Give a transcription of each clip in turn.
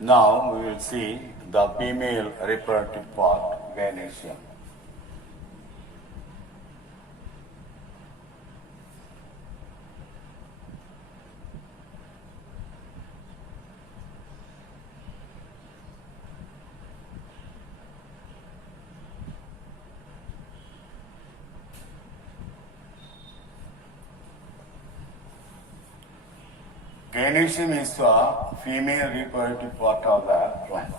Now we will see the female reproductive part, gynoecium. Gynoecium is the female reproductive part of the plant.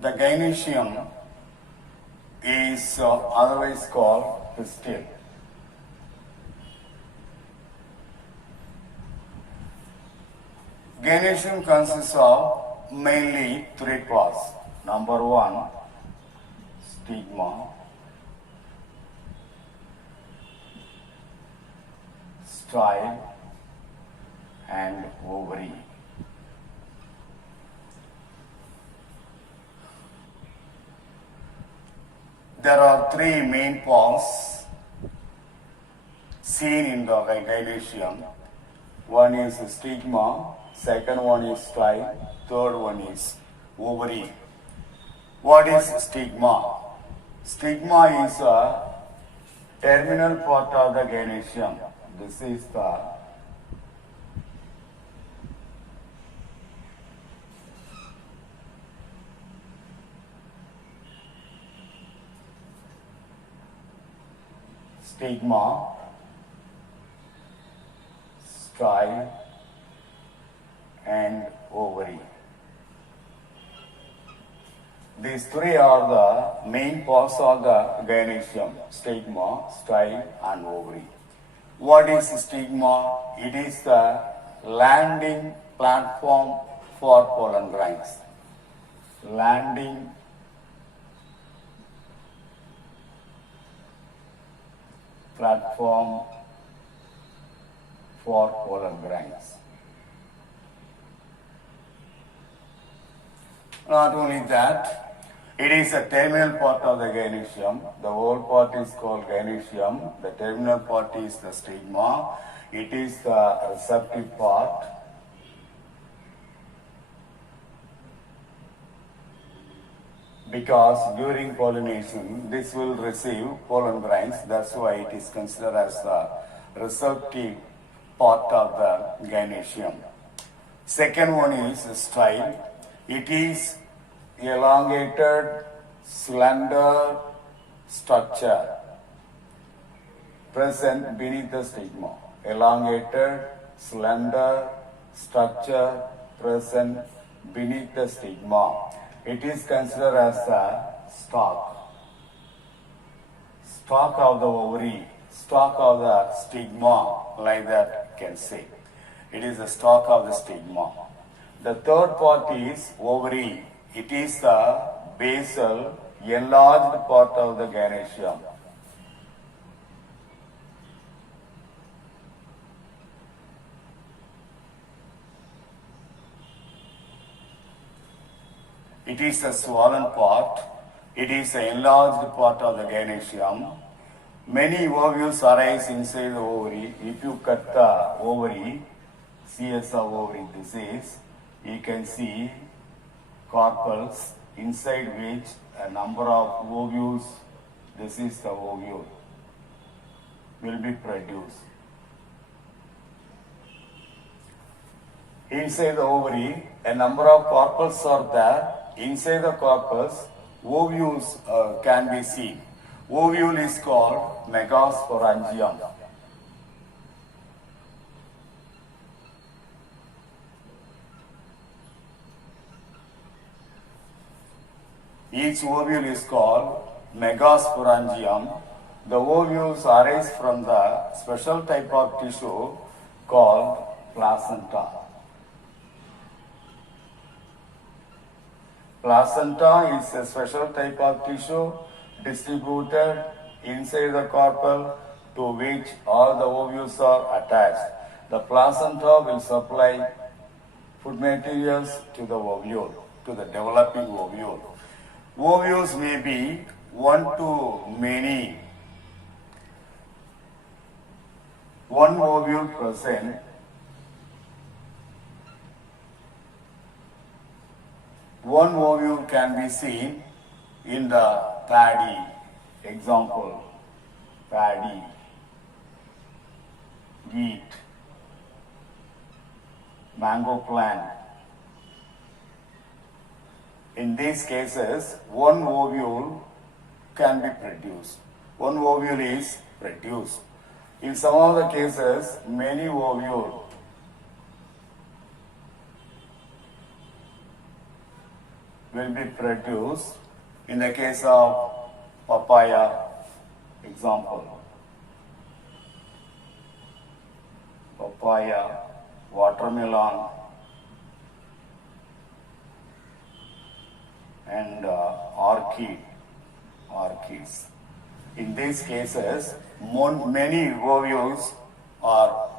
The gynoecium is otherwise called pistil. Gynoecium consists of mainly three parts. Number one, stigma, style, and ovary. There are three main parts seen in the gynoecium. One is stigma, second one is style, third one is ovary. What is stigma? Stigma is a terminal part of the gynoecium. This is the stigma, style, and ovary. These three are the main parts of the gynoecium: stigma, style, and ovary. What is stigma? It is the landing platform for pollen grains. Landing platform for pollen grains. Not only that, it is a terminal part of the gynoecium. The whole part is called gynoecium. The terminal part is the stigma. It is the receptive part. Because during pollination, this will receive pollen grains. That's why it is considered as the receptive part of the gynoecium. Second one is style. It is elongated, slender structure present beneath the stigma. Elongated, slender structure present beneath the stigma. It is considered as the stalk. Stalk of the ovary, stalk of the stigma, like that you can say. It is the stalk of the stigma. The third part is ovary. It is the basal, enlarged part of the gynoecium. It is a swollen part. It is an enlarged part of the gynoecium. Many ovules arise inside the ovary. If you cut the ovary, CS of ovary, this is, you can see carpels inside which a number of ovules, this is the ovule, will be produced. Inside the ovary, a number of carpels are there. Inside the carpels, ovules can be seen. Ovule is called megasporangium. Each ovule is called megasporangium. The ovules arise from the special type of tissue called placenta. Placenta is a special type of tissue distributed inside the carpel to which all the ovules are attached. The placenta will supply food materials to the ovule, to the developing ovule. Ovules may be one to many. One ovule present one ovule can be seen in the paddy. Example, paddy, wheat, mango plant. In these cases, one ovule can be produced. One ovule is produced. In some of the cases, many ovules will be produced. In the case of papaya, example, papaya, watermelon, and orchids. In these cases, many ovules are